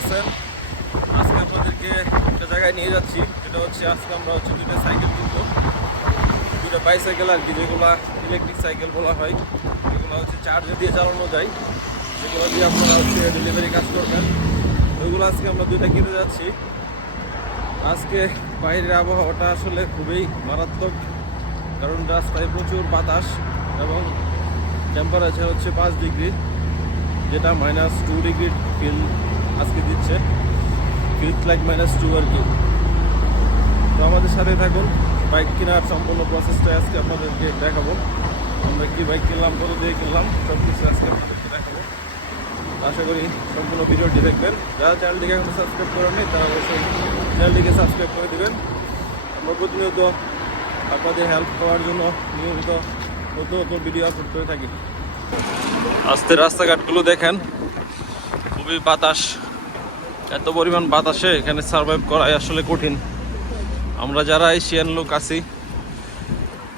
আছেন? আজকে আপনাদেরকে একটা জায়গায় নিয়ে যাচ্ছি, যেটা হচ্ছে আজকে আমরা হচ্ছে দুইটা সাইকেল কিনবো, দুইটা বাইসাইকেল আর কি, যেগুলো ইলেকট্রিক সাইকেল বলা হয়। এগুলো হচ্ছে চার্জে দিয়ে চালানো যায়, যেগুলো দিয়ে আপনারা হচ্ছে ডেলিভারি কাজ করবেন। ওইগুলো আজকে আমরা দুইটা কিনতে যাচ্ছি। আজকে বাইরের আবহাওয়াটা আসলে খুবই মারাত্মক, কারণ রাস্তায় প্রচুর বাতাস এবং টেম্পারেচার হচ্ছে 5 ডিগ্রি, যেটা -2 ডিগ্রি ফিল আজকে দিচ্ছে। ফিলস লাইক -2 আর কি। তো আমাদের সাথে থাকুন, বাইক কেনার সম্পূর্ণ প্রসেসটা আজকে আপনাদেরকে দেখাবো। আমরা কি বাইক কিনলাম, কত দিয়ে কিনলাম, সব কিছু আজকে আপনাদেরকে দেখাবো। আশা করি সম্পূর্ণ ভিডিওটি দেখবেন। যারা চ্যানেলটিকে এখন সাবস্ক্রাইব করেননি তারা অবশ্যই চ্যানেলটিকে সাবস্ক্রাইব করে দেবেন। আমরা প্রতিনিয়ত আপনাদের হেল্প করার জন্য নিয়মিত নতুন নতুন ভিডিও আপলোড করে থাকি। আজকে রাস্তাঘাটগুলো দেখেন, খুবই বাতাস। এত পরিমাণ বাতাসে এখানে সার্ভাইভ করাই আসলে কঠিন। আমরা যারা এশিয়ান লোক আছি,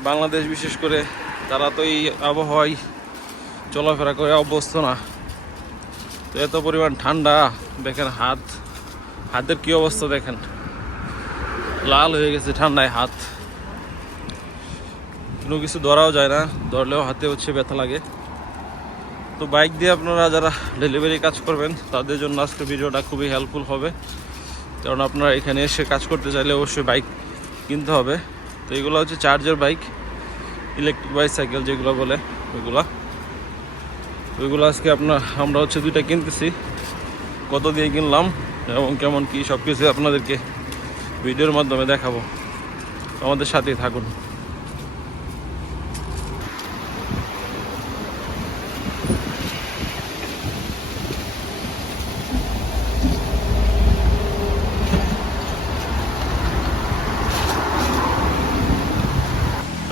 বাংলাদেশ বিশেষ করে, তারা তো এই আবহাওয়ায় চলাফেরা করে অভ্যস্ত না। তো এত পরিমাণ ঠান্ডা দেখেন, হাতের কি অবস্থা দেখেন, লাল হয়ে গেছে ঠান্ডায় হাত। কোনো কিছু ধরাও যায় না, ধরলেও হাতে হচ্ছে ব্যথা লাগে। তো বাইক দিয়ে আপনারা যারা ডেলিভারি কাজ করবেন তাদের জন্য আজকে ভিডিওটা খুবই হেল্পফুল হবে, কারণ আপনারা এখানে এসে কাজ করতে চাইলে অবশ্যই বাইক কিনতে হবে। তো এগুলো হচ্ছে চার্জার বাইক, ইলেকট্রিক বাইসাইকেল যেগুলো বলে ওইগুলো আজকে আমরা হচ্ছে দুইটা কিনতেছি। কত দিয়ে কিনলাম এবং কেমন কি সব কিছু আপনাদেরকে ভিডিওর মাধ্যমে দেখাবো। আমাদের সাথেই থাকুন।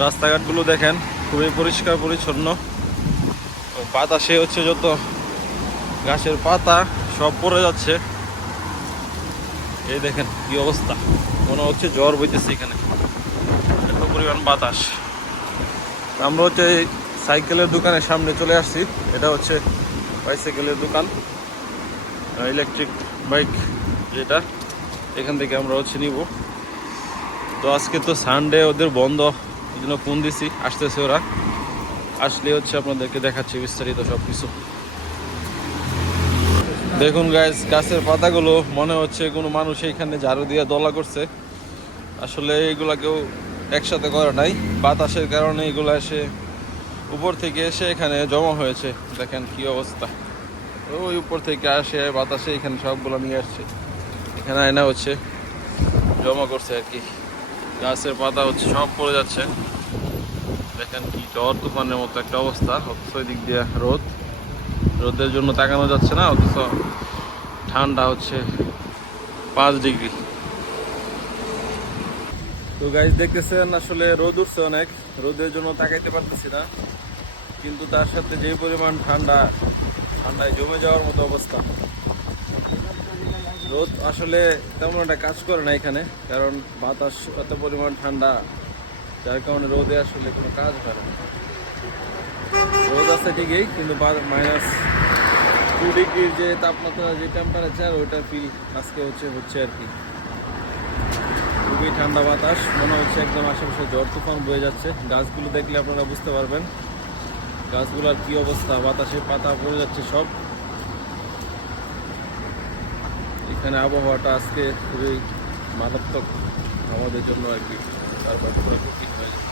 রাস্তাঘাটগুলো দেখেন, খুবই পরিষ্কার পরিচ্ছন্ন। বাতাসে হচ্ছে যত গাছের পাতা সব পড়ে যাচ্ছে। এই দেখেন কি অবস্থা, মনে হচ্ছে ঝড় বইতেছে এখানে, এত পরিমাণ বাতাস। আমরা হচ্ছে এই সাইকেলের দোকানের সামনে চলে আসছি। এটা হচ্ছে বাইসাইকেলের দোকান, ইলেকট্রিক বাইক যেটা, এখান থেকে আমরা হচ্ছে নিব। তো আজকে তো সানডে, ওদের বন্ধ, এই জন্য ফোন দিছি, আসতেছে ওরা। আসলে হচ্ছে আপনাদেরকে দেখাচ্ছি বিস্তারিত সব কিছু। দেখুন গাইস, গাছের পাতাগুলো মনে হচ্ছে কোনো মানুষ এখানে ঝাড়ু দিয়ে দলা করছে। আসলে এগুলা কেউ একসাথে করে নাই, বাতাসের কারণে এগুলো এসে উপর থেকে এসে এখানে জমা হয়েছে। দেখেন কি অবস্থা, ওই উপর থেকে আসে বাতাসে এখানে সবগুলো নিয়ে আসছে, এখানে আয়না হচ্ছে জমা করছে আর কি। গাছের পাতা হচ্ছে সব পড়ে যাচ্ছে। দেখেন কি ঝড় তুফানের মতো একটা অবস্থা। অথচ ওই দিক দিয়ে রোদের জন্য তাকানো যাচ্ছে না, অথচ ঠান্ডা হচ্ছে 5 ডিগ্রি। তো গাইস দেখতেছেন, আসলে রোদ উঠছে অনেক, রোদের জন্য তাকাইতে পারতেছি না, কিন্তু তার সাথে যে পরিমাণ ঠান্ডায় জমে যাওয়ার মতো অবস্থা। রোদ আসলে তেমন একটা কাজ করে না এখানে, কারণ বাতাস এত পরিমাণ ঠান্ডা, যার কারণে রোদে আসলে কোনো কাজ করে না। রোদ আছে ঠিকই, কিন্তু -2 ডিগ্রির যে তাপমাত্রা, যে টেম্পারেচার, ওইটা ফিল আজকে হচ্ছে আর কি। খুবই ঠান্ডা বাতাস, মনে হচ্ছে একদম আশেপাশে ঝড় তুফান বয়ে যাচ্ছে। গাছগুলো দেখলে আপনারা বুঝতে পারবেন গাছগুলোর কি অবস্থা, বাতাসে পাতা পড়ে যাচ্ছে সব। এখানে আবহাওয়াটা আজকে খুবই মারাত্মক আমাদের জন্য আর কি, তারপর পুরো কঠিন হয়ে যায়।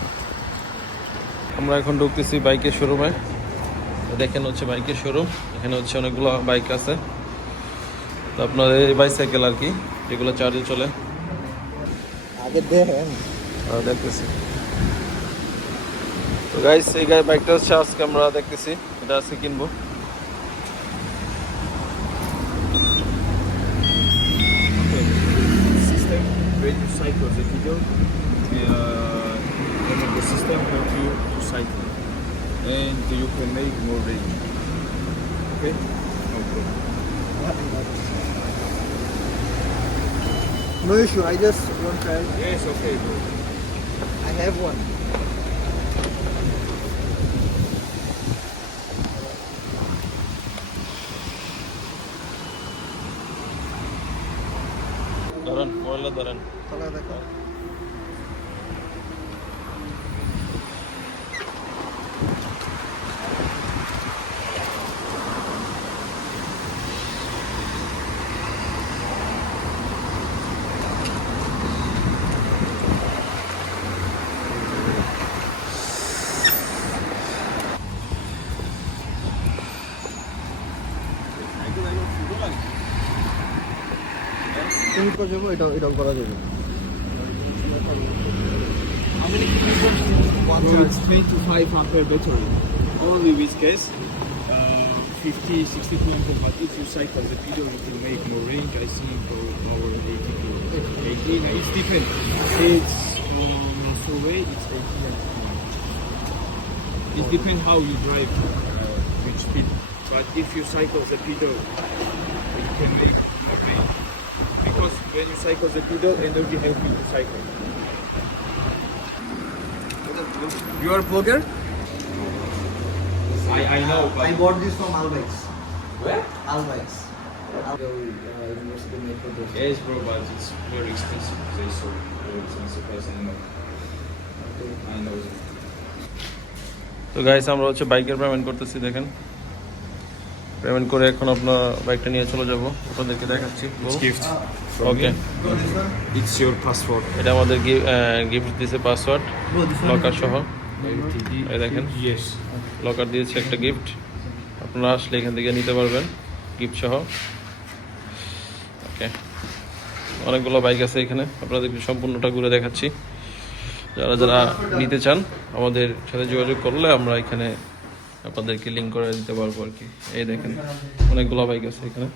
আমরা এখন ঢুকতেছি বাইকের শোরুমে। দেখেন হচ্ছে বাইকের শোরুম, এখানে হচ্ছে অনেকগুলো বাইক আছে। তো আপনাদের এই বাইসাইকেল আর কি, যেগুলো চার্জে চলে, দেখতেছি। তো গাইস, এই বাইকটা হচ্ছে আজকে আমরা দেখতেছি, এটা আজকে কিনবো। When you cycle the video, the system help you to cycle and you can make more range. Okay? No problem. No issue, I just want to try. Yes, okay, bro. I have one. ধরলে ধরেন। চলা দেখো। তুমি করে যাবো, এটাও করা যাবে। How many kilometers? So it's 25 ampere battery. Only with case, 50, 60 kilometers. But if you cycle the pedal, you can make more range. I see for our 80 to 18. It's depends. It's so way it's 18. It depends how you drive, which speed. But if you cycle the pedal, you can make more range. Because when you cycle the pedal, energy helps you to cycle. You are blogger? I know, but I bought this from Albikes. where? Albikes. University made for this. Yes, bro, but it's very expensive. They so very expensive price. I know. I know. তো guys আমরা হচ্ছে বাইকের payment করতেছি, দেখেন payment করে এখন আপনার বাইকটা নিয়ে চলে যাব, আপনাদেরকে দেখাচ্ছি। Gift. Okay, Bro, this one? It's your passport. এটা আমাদের গিফট দিয়েছে, password Bro, this one? Locker সহ। LTD. এই দেখেন Yes. লকার দিয়েছে একটা গিফট, আপনারা আসলে এখান থেকে নিতে পারবেন গিফট সহ। ওকে, অনেকগুলো বাইক আছে এখানে, আপনাদেরকে সম্পূর্ণটা ঘুরে দেখাচ্ছি। যারা যারা নিতে চান আমাদের সাথে যোগাযোগ করলে আমরা এখানে আপনাদেরকে লিঙ্ক করে দিতে পারবো আর কি। এই দেখেন অনেকগুলো বাইক আছে এখানে,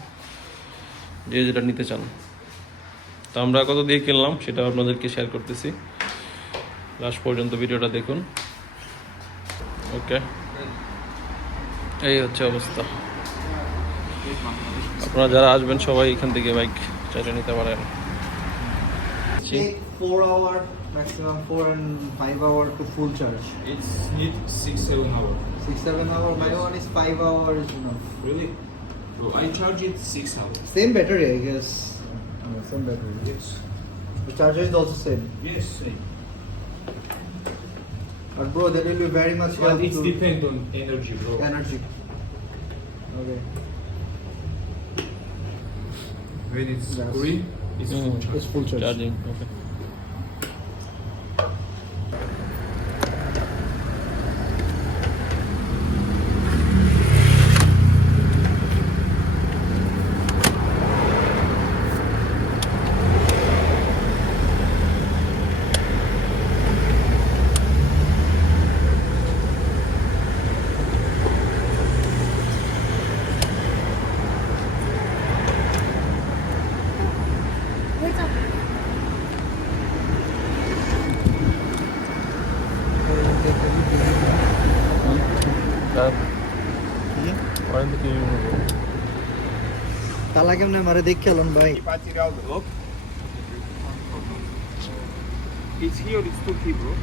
যে যেটা নিতে চান। তো আমরা কত দিয়ে কিনলাম সেটা আপনাদেরকে শেয়ার করতেছি, লাস্ট পর্যন্ত ভিডিওটা দেখুন। ওকে, এই হচ্ছে অবস্থা। আপনারা যারা আসবেন সবাই এখান থেকে বাইক চাইলে নিতে পারেন। Take 4 hour, maximum 4 and 5 hour to full charge. It's need 6-7 hours. 6-7 hour. My one is 5 hour is enough. Really? Bro, I charge it 6 hours. Same battery, I guess. Same battery. Yes. The charger is also same. Yes, same. But bro, that will be very much But help it to depends on energy, bro. energy. Okay. When it's Yes. green, it's full charge. It's full charge. Charging. Okay, তালা কেমনে মারে দেখে এলাম ভাই। Look. It's here, it's 2 key, bro.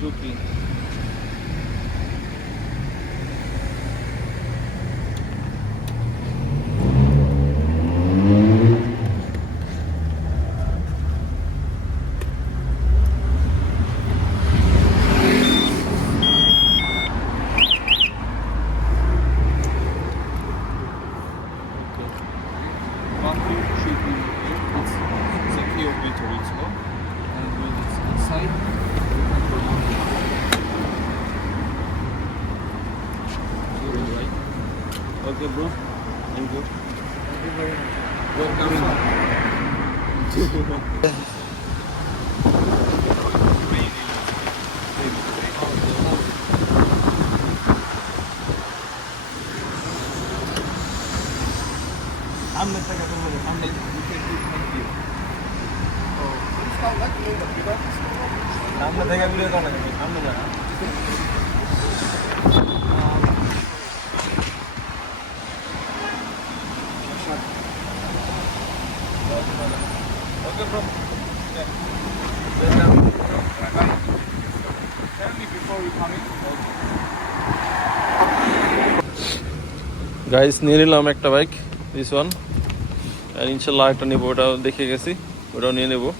2 key. One thing should be here. It's a key of battery, it's on. And when it's inside, you can right. Okay bro, thank you. Welcome. সামনে থেকে বলবো, সামনে সামনে থেকে video করা লাগে, সামনে যারা okay bro. Tell me before we come in. Guys নিয়ে নিলাম একটা বাইক, দিস ওয়ান, আর ইনশাল্লাহ একটা নেবো, ওটাও দেখে গেছি, ওটাও নিয়ে নেবো।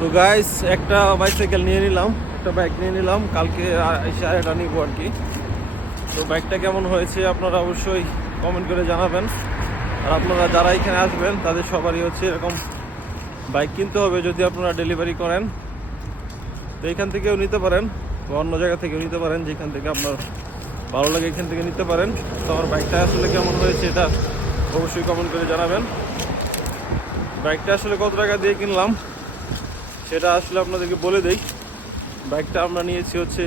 তো গাইস একটা বাইসাইকেল নিয়ে নিলাম, একটা বাইক নিয়ে নিলাম, কালকে এসে আরেকটা নিবো আর কি। তো বাইকটা কেমন হয়েছে আপনারা অবশ্যই কমেন্ট করে জানাবেন। আর আপনারা যারা এখানে আসবেন তাদের সবারই হচ্ছে এরকম বাইক কিনতে হবে যদি আপনারা ডেলিভারি করেন। তো এখান থেকেও নিতে পারেন বা অন্য জায়গা থেকেও নিতে পারেন, যেখান থেকে আপনার ভালো লাগে এখান থেকে নিতে পারেন। তো আমার বাইকটা আসলে কেমন হয়েছে এটা অবশ্যই কমেন্ট করে জানাবেন। বাইকটা আসলে কত টাকা দিয়ে কিনলাম সেটা আসলে আপনাদেরকে বলে দেই। বাইকটা আমরা নিয়েছি হচ্ছে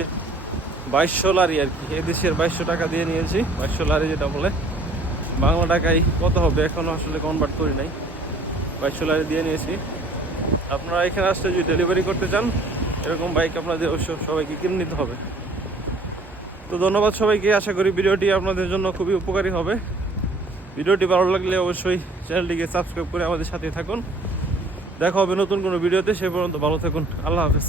2200 লারি আর কি, এদেশের 2200 টাকা দিয়ে নিয়েছি। 2200 লারি যেটা বলে বাংলা টাকায় কত হবে এখনও আসলে কনভার্ট করি নাই, 2200 লারি দিয়ে নিয়েছি। আপনারা এখানে আসলে যদি ডেলিভারি করতে চান এরকম বাইক আপনাদের অবশ্য সবাইকে কিনে নিতে হবে। তো ধন্যবাদ সবাইকে, আশা করি ভিডিওটি আপনাদের জন্য খুবই উপকারী হবে। ভিডিওটি ভালো লাগলে অবশ্যই চ্যানেলটিকে সাবস্ক্রাইব করে আমাদের সাথে থাকুন। দেখা হবে নতুন কোনো ভিডিওতে, সে পর্যন্ত ভালো থাকুন, আল্লাহ হাফেজ।